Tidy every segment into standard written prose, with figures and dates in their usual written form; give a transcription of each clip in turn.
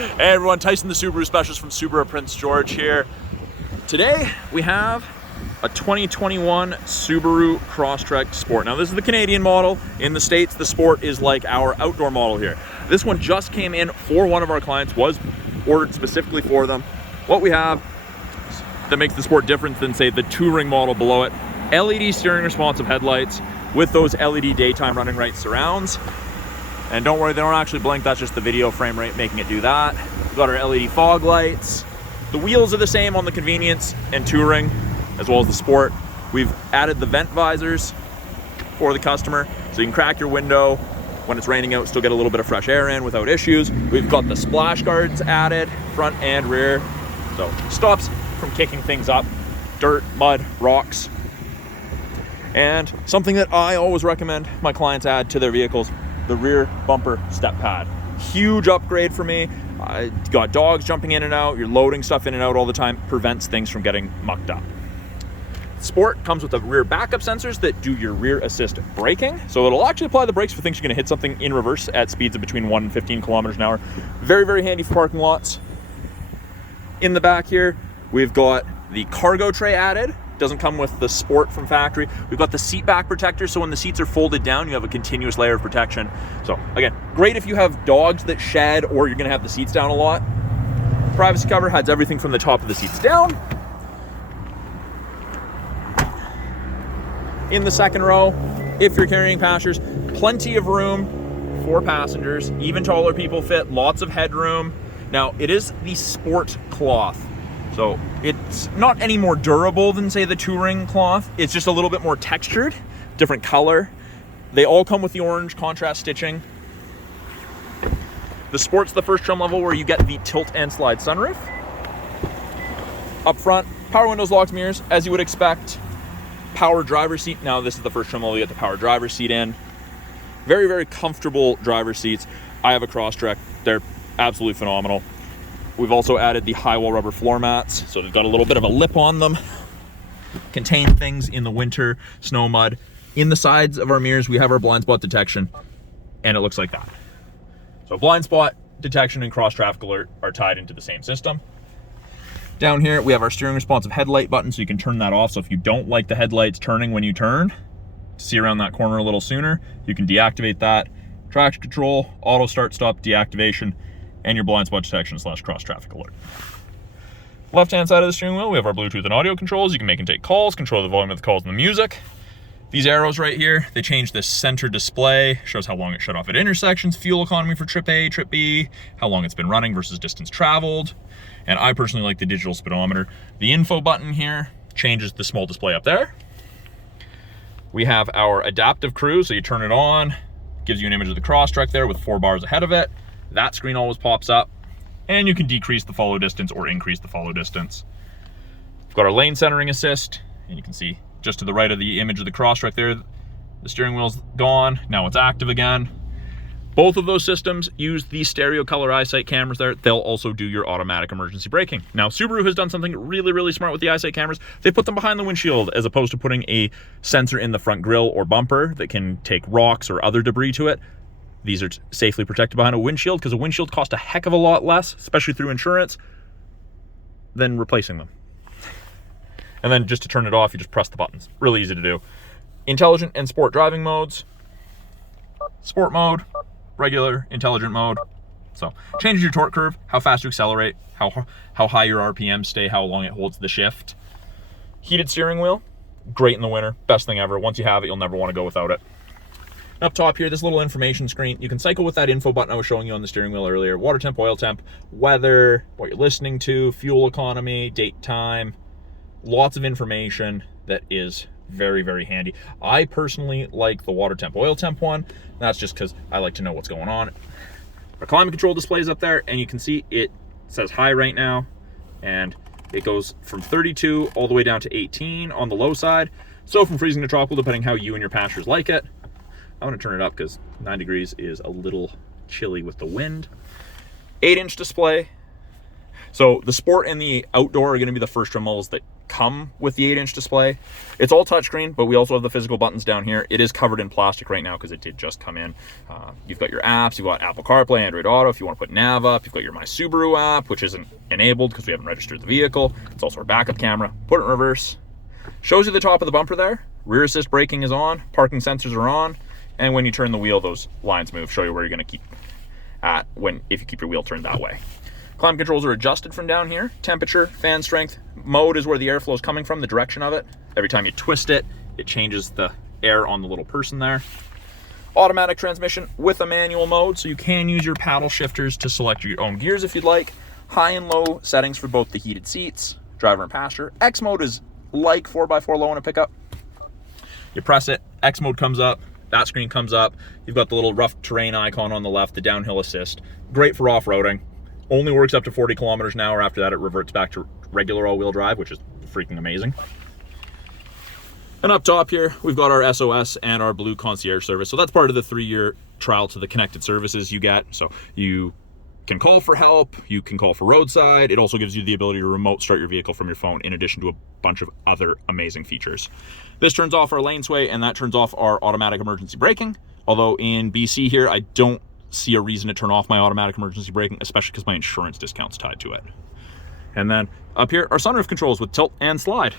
Hey everyone, Tyson the Subaru Specialist from Subaru Prince George here. Today we have a 2021 Subaru Crosstrek Sport. Now this is the Canadian model. In the States, the Sport is like our outdoor model here. This one just came in for one of our clients, was ordered specifically for them. What we have that makes the Sport different than say the touring model below it, LED steering responsive headlights with those LED daytime running light surrounds. And don't worry, they don't actually blink, that's just the video frame rate making it do that. We've got our LED fog lights. The wheels are the same on the convenience and touring, as well as the Sport. We've added the vent visors for the customer, so you can crack your window when it's raining out, still get a little bit of fresh air in without issues. We've got the splash guards added, front and rear, so stops from kicking things up, dirt, mud, rocks. And something that I always recommend my clients add to their vehicles, the rear bumper step pad. Huge upgrade for me. I got dogs jumping in and out, you're loading stuff in and out all the time, prevents things from getting mucked up. Sport comes with the rear backup sensors that do your rear assist braking. So it'll actually apply the brakes for things you're gonna hit something in reverse at speeds of between 1 and 15 kilometers an hour. Very, very handy for parking lots. In the back here, we've got the cargo tray added. Doesn't come with the Sport from factory. We've got the seat back protector, so when the seats are folded down, you have a continuous layer of protection. So again, great if you have dogs that shed or you're gonna have the seats down a lot. Privacy cover hides everything from the top of the seats down. In the second row, if you're carrying passengers, plenty of room for passengers. Even taller people fit, lots of headroom. Now, it is the Sport cloth. So it's not any more durable than say the touring cloth. It's just a little bit more textured, different color. They all come with the orange contrast stitching. The Sport's the first trim level where you get the tilt and slide sunroof. Up front, power windows, locks, mirrors, as you would expect. Power driver's seat. Now this is the first trim level you get the power driver's seat in. Very, very comfortable driver's seats. I have a Crosstrek. They're absolutely phenomenal. We've also added the high wall rubber floor mats, so they've got a little bit of a lip on them. Contain things in the winter, snow, mud. In the sides of our mirrors, we have our blind spot detection, and it looks like that. So blind spot detection and cross traffic alert are tied into the same system. Down here, we have our steering responsive headlight button, so you can turn that off. So if you don't like the headlights turning when you turn, to see around that corner a little sooner, you can deactivate that. Traction control, auto start stop deactivation, and your blind spot detection / cross traffic alert. Left hand side of the steering wheel, we have our Bluetooth and audio controls. You can make and take calls, control the volume of the calls and the music. These arrows right here, they change the center display, shows how long it shut off at intersections, fuel economy for trip A, trip B, how long it's been running versus distance traveled. And I personally like the digital speedometer. The info button here changes the small display up there. We have our adaptive cruise, so you turn it on, gives you an image of the Crosstrek there with 4 bars ahead of it. That screen always pops up, and you can decrease the follow distance or increase the follow distance. We've got our lane centering assist, and you can see just to the right of the image of the Crosstrek there, the steering wheel's gone, now it's active again. Both of those systems use the stereo color eyesight cameras there. They'll also do your automatic emergency braking. Now, Subaru has done something really, really smart with the eyesight cameras. They put them behind the windshield as opposed to putting a sensor in the front grille or bumper that can take rocks or other debris to it. These are safely protected behind a windshield because a windshield costs a heck of a lot less, especially through insurance, than replacing them. And then just to turn it off, you just press the buttons. Really easy to do. Intelligent and sport driving modes. Sport mode, regular, intelligent mode. So changes your torque curve, how fast you accelerate, how high your RPMs stay, how long it holds the shift. Heated steering wheel, great in the winter, best thing ever. Once you have it, you'll never want to go without it. Up top here, this little information screen, you can cycle with that info button I was showing you on the steering wheel earlier. Water temp, oil temp, weather, what you're listening to, fuel economy, date, time, lots of information that is very, very handy. I personally like the water temp, oil temp one. That's just because I like to know what's going on. Our climate control display is up there, and you can see it says high right now, and it goes from 32 all the way down to 18 on the low side. So from freezing to tropical, depending how you and your passengers like it. I'm gonna turn it up because 9 degrees is a little chilly with the wind. 8-inch display. So the Sport and the Outdoor are gonna be the first trim models that come with the 8-inch display. It's all touchscreen, but we also have the physical buttons down here. It is covered in plastic right now because it did just come in. You've got your apps, you've got Apple CarPlay, Android Auto. If you want to put nav up, you've got your My Subaru app, which isn't enabled because we haven't registered the vehicle. It's also our backup camera. Put it in reverse. Shows you the top of the bumper there. Rear assist braking is on. Parking sensors are on. And when you turn the wheel, those lines move. Show you where you're going to keep at if you keep your wheel turned that way. Climate controls are adjusted from down here. Temperature, fan strength, mode is where the airflow is coming from, the direction of it. Every time you twist it, it changes the air on the little person there. Automatic transmission with a manual mode, so you can use your paddle shifters to select your own gears if you'd like. High and low settings for both the heated seats, driver and passenger. X mode is like 4x4 low in a pickup. You press it, X mode comes up, that screen comes up. You've got the little rough terrain icon on the left, the downhill assist. Great for off-roading. Only works up to 40 kilometers an hour. After that, it reverts back to regular all-wheel drive, which is freaking amazing. And up top here, we've got our SOS and our Blue Concierge service. So that's part of the 3-year trial to the connected services you get. So you can call for help, you can call for roadside. It also gives you the ability to remote start your vehicle from your phone, in addition to a bunch of other amazing features. This turns off our lane sway, and that turns off our automatic emergency braking. Although in BC here, I don't see a reason to turn off my automatic emergency braking, especially because my insurance discount's tied to it. And then up here, our sunroof controls with tilt and slide.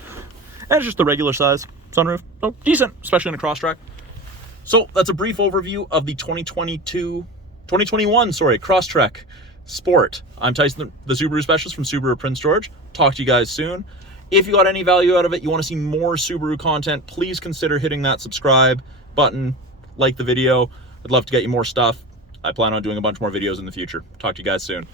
And it's just the regular size sunroof. So decent, especially in a Crosstrek. So that's a brief overview of the 2021 Crosstrek Sport. I'm Tyson, the Subaru specialist from Subaru Prince George. Talk to you guys soon. If you got any value out of it, you want to see more Subaru content, please consider hitting that subscribe button, like the video. I'd love to get you more stuff. I plan on doing a bunch more videos in the future. Talk to you guys soon.